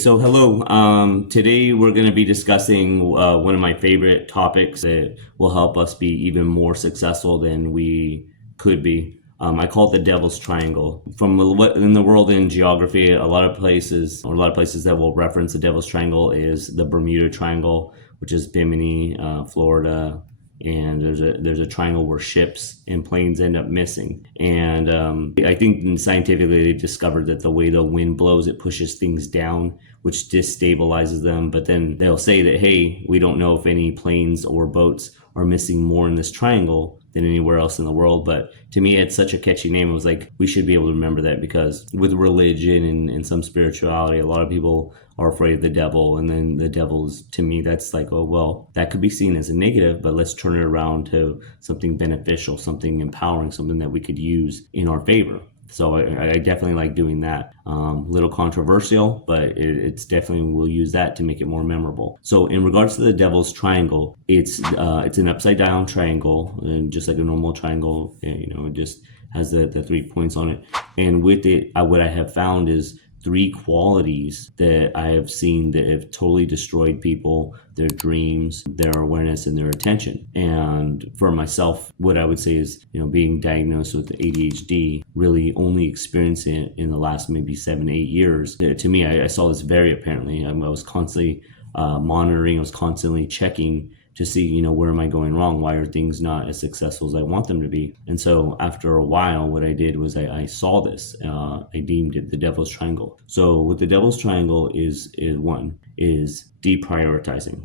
So hello, today we're going to be discussing one of my favorite topics that will help us be even more successful than we could be. I call it the Devil's Triangle. What in the world in geography, a lot of places that will reference the Devil's Triangle is the Bermuda Triangle, which is Bimini, Florida, and there's a triangle where ships and planes end up missing. And I think scientifically they discovered that the way the wind blows, it pushes things down, which destabilizes them. But then they'll say that, hey, we don't know if any planes or boats are missing more in this triangle than anywhere else in the world. But to me, it's such a catchy name. It was like, we should be able to remember that, because with religion and some spirituality, a lot of people are afraid of the devil. And then the devil's, to me, that's like, oh, well, that could be seen as a negative, but let's turn it around to something beneficial, something empowering, something that we could use in our favor. So I definitely like doing that. Little controversial, but it's definitely, we'll use that to make it more memorable. So in regards to the Devil's Triangle, it's an upside down triangle, and just like a normal triangle, it just has the 3 points on it. And with it, what I have found is 3 qualities that I have seen that have totally destroyed people, their dreams, their awareness, and their attention. And for myself, what I would say is, being diagnosed with ADHD, really only experiencing it in the last maybe 7-8 years. To me, I saw this very apparently. I was constantly monitoring, I was constantly checking to see, where am I going wrong? Why are things not as successful as I want them to be? And so after a while, what I did was I saw this. I deemed it the Devil's Triangle. So what the Devil's Triangle is de-prioritizing.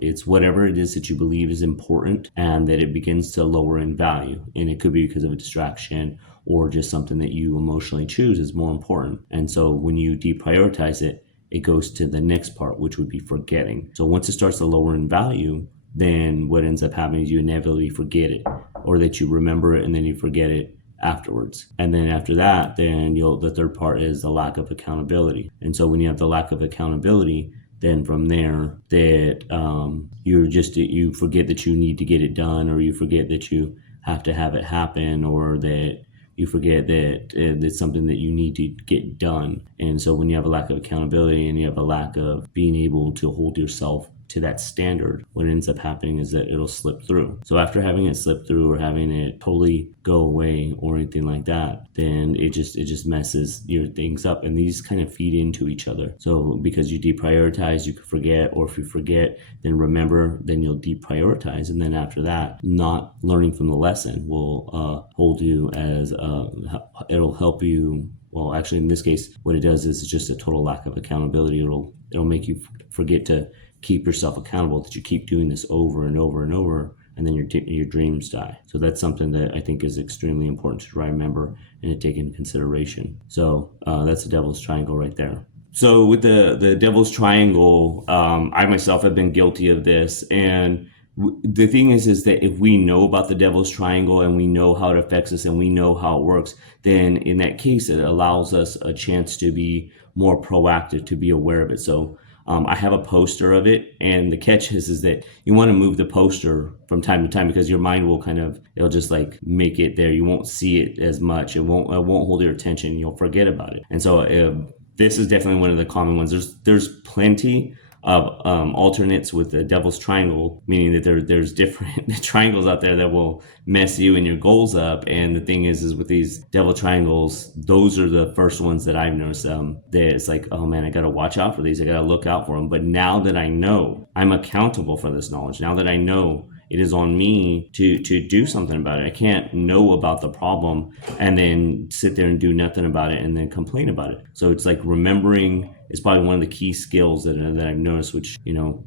It's whatever it is that you believe is important and that it begins to lower in value. And it could be because of a distraction or just something that you emotionally choose is more important. And so when you deprioritize it, it goes to the next part, which would be forgetting. So once it starts to lower in value, then what ends up happening is you inevitably forget it, or that you remember it and then you forget it afterwards. And then after that, then the third part is the lack of accountability. And so when you have the lack of accountability, then from there that you forget that you need to get it done, or you forget that you have to have it happen, or that you forget that it's something that you need to get done. And so when you have a lack of accountability and you have a lack of being able to hold yourself to that standard, what ends up happening is that it'll slip through. So after having it slip through or having it totally go away or anything like that, then it just messes your things up. And these kind of feed into each other. So because you deprioritize, you could forget, or if you forget, then remember, then you'll deprioritize. And then after that, not learning from the lesson will hold you as, it'll help you. Well, actually, in this case, what it does is it's just a total lack of accountability. It'll make you forget to keep yourself accountable, that you keep doing this over and over and over, and then your dreams die. So that's something that I think is extremely important to remember and to take into consideration. So that's the Devil's Triangle right there. So with the Devil's Triangle, I myself have been guilty of this. And the thing is that if we know about the Devil's Triangle and we know how it affects us and we know how it works, then in that case, it allows us a chance to be more proactive, to be aware of it. So I have a poster of it, and the catch is that you want to move the poster from time to time, because your mind will it'll just like make it there. You won't see it as much. It won't hold your attention. You'll forget about it. And so this is definitely one of the common ones. There's plenty of alternates with the Devil's Triangle, meaning that there's different triangles out there that will mess you and your goals up. And the thing is with these Devil Triangles, those are the first ones that I've noticed that it's like, oh man, I got to watch out for these. I got to look out for them. But now that I know, I'm accountable for this knowledge. Now that I know, it is on me to do something about it. I can't know about the problem and then sit there and do nothing about it and then complain about it. So it's like remembering is probably one of the key skills that I've noticed, which,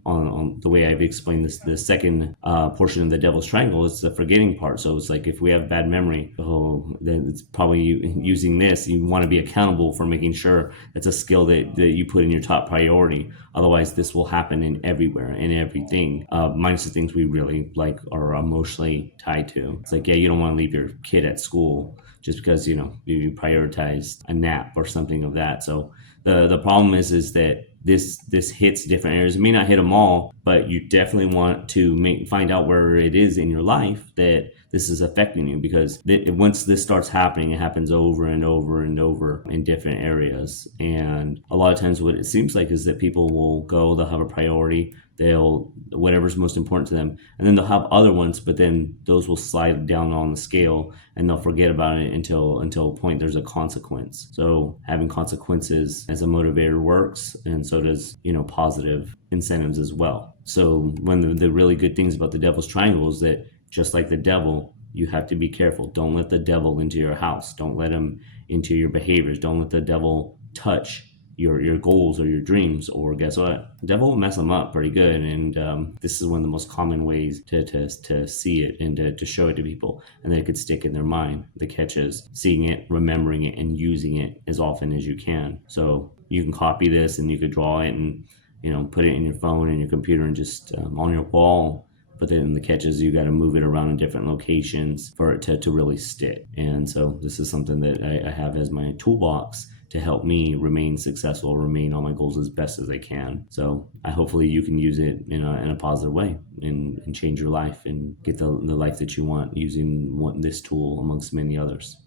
on the way I've explained this, the second portion of the Devil's Triangle is the forgetting part. So it's like, if we have bad memory, then it's probably using this. You want to be accountable for making sure that's a skill that you put in your top priority. Otherwise, this will happen in everywhere, in everything, minus the things we really like are emotionally tied to. It's like, yeah, you don't want to leave your kid at school just because, you prioritized a nap or something of that. So the problem is that this hits different areas. It may not hit them all, but you definitely want to find out where it is in your life that this is affecting you, because once this starts happening, it happens over and over and over in different areas. And a lot of times what it seems like is that people will go, they'll have a priority, they'll whatever's most important to them, and then they'll have other ones, but then those will slide down on the scale and they'll forget about it until a point there's a consequence. So having consequences as a motivator works, and so does, positive incentives as well. So one of the really good things about the devil's triangle is that, just like the devil, you have to be careful. Don't let the devil into your house. Don't let him into your behaviors. Don't let the devil touch your goals or your dreams, or guess what? The devil will mess them up pretty good. And this is one of the most common ways to see it and to show it to people, and that it could stick in their mind. The catch is seeing it, remembering it, and using it as often as you can. So you can copy this and you could draw it and put it in your phone and your computer and just on your wall. But then the catch is you got to move it around in different locations for it to really stick. And so this is something that I have as my toolbox to help me remain successful, remain on my goals as best as I can. So hopefully you can use it in a positive way and change your life and get the life that you want using this tool amongst many others.